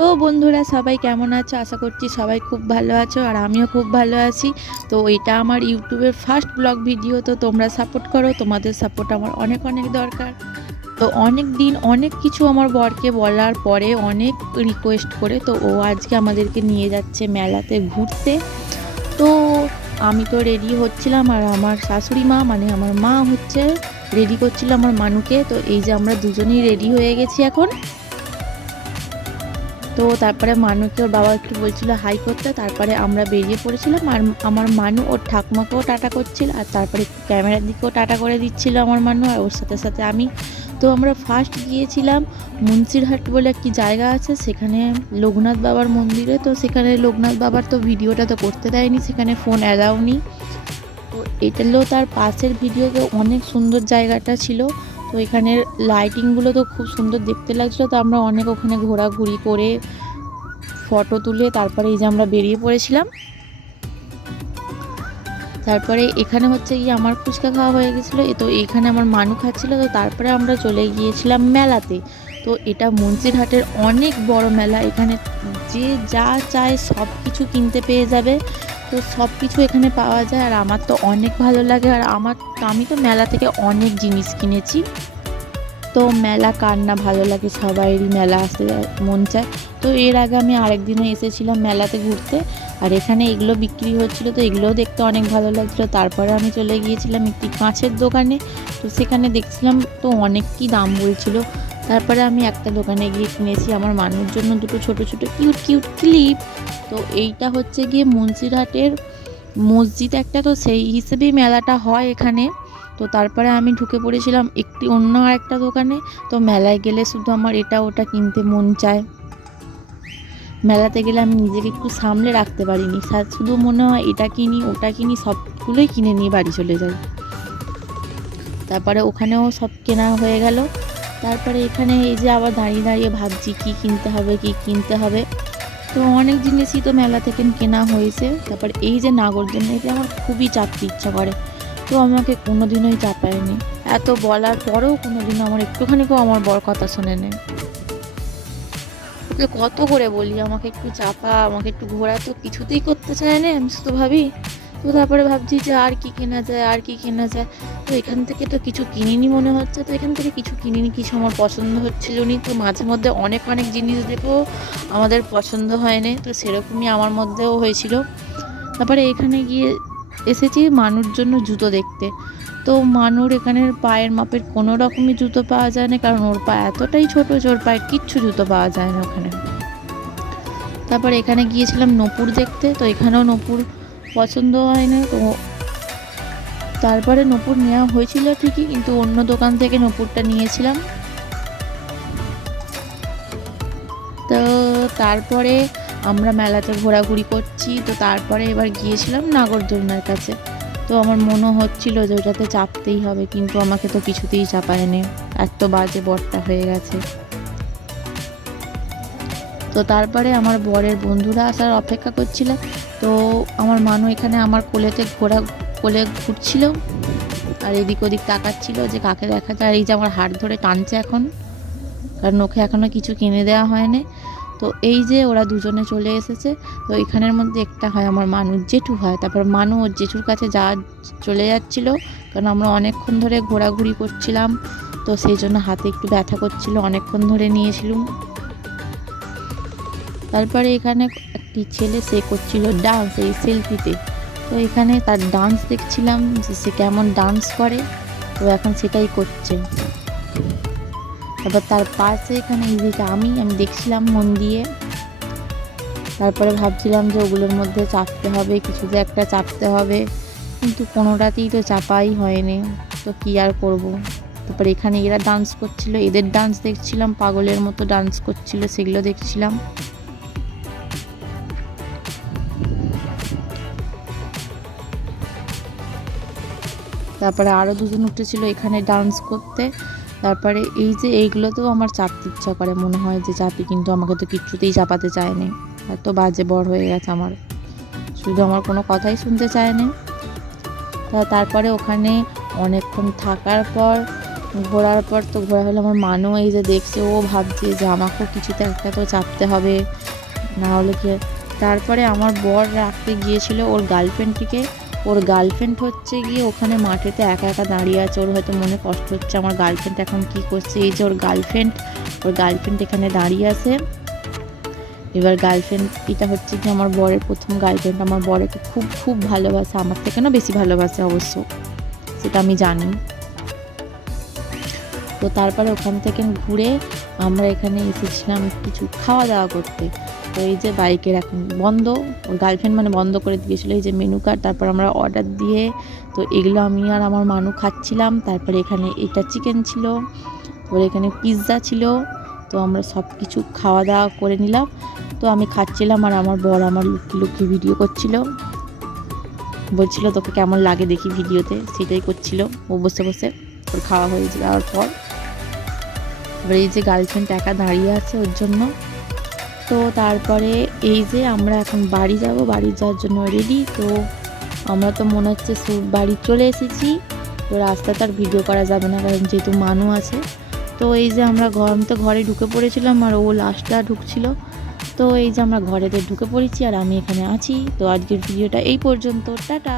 তো বন্ধুরা সবাই কেমন আছো? আশা করছি সবাই খুব ভালো আছো আর আমিও খুব ভালো আছি। তো এটা আমার ইউটিউবের ফার্স্ট ব্লগ ভিডিও, তো তোমরা সাপোর্ট করো, তোমাদের সাপোর্ট আমার অনেক অনেক দরকার। তো অনেক দিন অনেক কিছু আমার বরকে বলার পরে অনেক রিকোয়েস্ট করে তো ও আজকে আমাদেরকে নিয়ে যাচ্ছে মেলাতে ঘুরতে। তো আমি তো রেডি হচ্ছিলাম আর আমার শাশুড়ি মা মানে আমার মা হচ্ছে রেডি করছিল আমার মানুকে। তো এই যে আমরা দুজনেই রেডি হয়ে গেছি এখন। তো তারপরে মানুকে ওর বাবা একটু বলছিল হাই করতে, তারপরে আমরা বেরিয়ে পড়েছিলাম। আর আমার মানু ওর ঠাকুমাকেও টাটা করছিল আর তারপরে ক্যামেরার দিকেও টাটা করে দিচ্ছিল আমার মানু, আর ওর সাথে সাথে আমি। তো আমরা ফার্স্ট গিয়েছিলাম মুন্সিরহাট বলে একটি জায়গা আছে, সেখানে লোকনাথ বাবার মন্দিরে। তো সেখানে লোকনাথ বাবার তো ভিডিওটা তো করতে দেয়নি, সেখানে ফোন অ্যালাউ নেই। তো এটালেও তার পাশের ভিডিওতে অনেক সুন্দর জায়গাটা ছিল। তো এখানের লাইটিংগুলো তো খুব সুন্দর দেখতে লাগছিলো। তো আমরা অনেক ওখানে ঘোরাঘুরি করে ফটো তুলে তারপরে এই যে আমরা বেরিয়ে পড়েছিলাম। তারপরে এখানে হচ্ছে গিয়ে আমার ফুচকা খাওয়া হয়ে গেছিলো, তো এখানে আমার মানু খাচ্ছিলো। তো তারপরে আমরা চলে গিয়েছিলাম মেলাতে। তো এটা মুন্সিরহাটের অনেক বড় মেলা, এখানে যে যা চায় সব কিছু কিনতে পেয়ে যাবে। তো সব কিছু এখানে পাওয়া যায় আর আমার তো অনেক ভালো লাগে। আর আমি তো মেলা থেকে অনেক জিনিস কিনেছি। তো মেলা কার না ভালো লাগে, সবাইরই মেলা আসতে মন চায়। তো এর আগে আমি আরেকদিনও এসেছিলাম মেলাতে ঘুরতে, আর এখানে এগুলো বিক্রি হচ্ছিলো, তো এগুলোও দেখতে অনেক ভালো লাগছিলো। তারপরে আমি চলে গিয়েছিলাম একটি কাঁচের দোকানে। তো সেখানে দেখছিলাম তো অনেক কি দাম বলছিল। তারপরে আমি একটা দোকানে গিয়ে কিনেছি আমার মানুষের জন্য দুটো ছোট ছোট কিউট কিউট ক্লিপ। তো এইটা হচ্ছে গিয়ে মুন্সিরহাটের মসজিদ একটা, তো সেই হিসেবেই মেলাটা হয় এখানে। তো তারপরে আমি ঢুকে পড়েছিলাম একটি অন্য আরেকটা দোকানে। তো মেলায় গেলে শুধু আমার এটা ওটা কিনতে মন চায়। মেলাতে গেলে আমি নিজেকে একটু সামলে রাখতে পারিনি, শুধু মনে হয় এটা কিনি ওটা কিনি, সবগুলোই কিনে নিয়ে বাড়ি চলে যাই। তারপরে ওখানেও সব কেনা হয়ে গেল। তারপরে এখানে এই যে আবার দাঁড়িয়ে দাঁড়িয়ে ভাবছি কি কিনতে হবে কি কিনতে হবে। তো অনেক জিনিসই তো মেলা থেকে কেনা হয়েছে। তারপর এই যে নাগরদোলনা, এটা আমার খুবই চাপতে ইচ্ছা করে, তো আমাকে কোনোদিনই চাপায়নি। এত বলার পরেও কোনোদিনও আমার একটুখানিকেও আমার বর কথা শোনে নেই। কত করে বলি আমাকে একটু চাপা, আমাকে একটু ঘোরা, তো কিছুতেই করতে চায় না। আমি শুধু ভাবি, তো তারপরে ভাবছি যে আর কি কেনা যায় আর কি কেনা যায়। তো এখান থেকে তো কিছু কিনিনি মনে হচ্ছে, তো এখান থেকে কিছু কিনিনি, কিছু আমার পছন্দ হচ্ছিল না। তো মাঝে মধ্যে অনেক অনেক জিনিস দেখেও আমাদের পছন্দ হয়নি, তো সেরকমই আমার মধ্যেও হয়েছিল। তারপরে এখানে গিয়ে এসেছি মানুর জন্য জুতো দেখতে। তো মানুর এখানের পায়ের মাপের কোনো রকমই জুতো পাওয়া যায় না, কারণ ওর পা এতটাই ছোটো যে ওর পায়ের কিচ্ছু জুতো পাওয়া যায় না ওখানে। তারপর এখানে গিয়েছিলাম নপুর দেখতে, তো এখানেও নপুর পছন্দ হয় না। তো তারপরে নপুর নেওয়া হয়েছিল ঠিকই, কিন্তু অন্য দোকান থেকে নপুরটা নিয়েছিলাম। তো তারপরে আমরা মেলাতে ঘোরাঘুরি করছি। তো তারপরে এবার গিয়েছিলাম নাগরদোলনার কাছে। তো আমার মনে হচ্ছিল যে ওটাতে চাপতেই হবে, কিন্তু আমাকে তো কিছুতেই চাপায়নি, এত বাজে বরটা হয়ে গেছে। তো তারপরে আমার বরের বন্ধুরা আসার অপেক্ষা করছিল। তো আমার মানু এখানে আমার কোলে ঘুরছিল আর এদিক ওদিক তাকাচ্ছিল যে কাকে দেখা যায়। আর এই যে আমার হাত ধরে টানছে এখন, কারণ ওকে এখনও কিছু কিনে দেওয়া হয়নি। তো এই যে ওরা দুজনে চলে এসেছে। তো এখানের মধ্যে একটা হয় আমার মানুর জেঠু হয়, তারপর মানু ওর জেঠুর কাছে চলে যাচ্ছিলো, কারণ আমরা অনেকক্ষণ ধরে ঘোরাঘুরি করছিলাম। তো সেই জন্য হাতে একটু ব্যথা করছিল, অনেকক্ষণ ধরে নিয়েছিলাম। তারপরে এখানে একটি ছেলে সে করছিল ডান্স এই সেলফিতে। তো এখানে তার ডান্স দেখছিলাম যে সে কেমন ডান্স করে, তো এখন সেটাই করছে। তারপর তার পাশে এখানে এই যে আমি দেখছিলাম মন দিয়ে। তারপরে ভাবছিলাম যে ওগুলোর মধ্যে চাপতে হবে, কিছু যে একটা চাপতে হবে, কিন্তু কোনোটাতেই তো চাপাই হয়নি। তো কী আর করবো। তারপরে এখানে এরা ডান্স করছিল, এদের ডান্স দেখছিলাম, পাগলের মতো ডান্স করছিল, সেগুলো দেখছিলাম। তারপরে আরও দুজন উঠেছিল এখানে ডান্স করতে। তারপরে এই যে এইগুলোতেও আমার চাপতে ইচ্ছা করে, মনে হয় যে চাপি, কিন্তু আমাকে তো কিচ্ছুতেই চাপাতে চায়নি। এত বাজে বর হয়ে গেছে আমার, শুধু আমার কোনো কথাই শুনতে চায় না। তারপরে ওখানে অনেকক্ষণ থাকার পর ঘোরার পর তো ঘোরা হলো, আমার মানও এই যে দেখছে, ও ভাবছে যে আমাকেও কিছুতে একটা তো চাপতে হবে, না হলে কি। তারপরে আমার বর রাখতে গিয়েছিল ওর গার্লফ্রেন্ডটিকে। ওর গার্লফ্রেন্ড হচ্ছে গিয়ে ওখানে মাঠেতে একা একা দাঁড়িয়ে আছে, ওর হয়তো মনে কষ্ট হচ্ছে আমার গার্লফ্রেন্ড এখন কি করছে। এই যে ওর গার্লফ্রেন্ড এখানে দাঁড়িয়ে আছে। এবার গার্লফ্রেন্ড এটা হচ্ছে কি আমার বরের প্রথম গার্লফ্রেন্ড। আমার বরকে খুব খুব ভালোবাসে, আমার থেকে না বেশি ভালোবাসে অবশ্য, সেটা আমি জানি। তো তারপরে ওখান থেকে ঘুরে আমরা এখানে এসেছিলাম কিছু খাওয়া দাওয়া করতে। তো এই যে বাইকের এখন বন্ধ, ওর গার্লফ্রেন্ড মানে বন্ধ করে দিয়েছিলো এই যে মেনু কার্ড। তারপর আমরা অর্ডার দিয়ে, তো এগুলো আমি আর আমার মানু খাচ্ছিলাম। তারপরে এখানে এটা চিকেন ছিল, তারপরে এখানে পিৎজা ছিল। তো আমরা সব কিছু খাওয়া দাওয়া করে নিলাম। তো আমি খাচ্ছিলাম আর আমার বর আমার লুকিয়ে লুকিয়ে ভিডিও করছিল, বলছিল তোকে কেমন লাগে দেখি ভিডিওতে, সেটাই করছিল ও বসে বসে। ওর খাওয়া হয়ে যাওয়ার পর এবার এই যে গার্লফ্রেন্ড একা দাঁড়িয়ে আছে ওর জন্য। তো তারপরে এই যে আমরা এখন বাড়ি যাব, বাড়ি যাওয়ার জন্য রেডি। তো আমরা তো মনে হচ্ছে বাড়ি চলে এসেছি। তো রাস্তাতে আর ভিডিও করা যাবে না, কারণ যেহেতু মানু আছে। তো এই যে আমি তো ঘরে ঢুকে পড়েছিলাম আর ও লাস্টটা ঢুকছিল। তো এই যে আমরা ঘরেতে ঢুকে পড়েছি আর আমি এখানে আছি। তো আজকের ভিডিওটা এই পর্যন্ত, টাটা।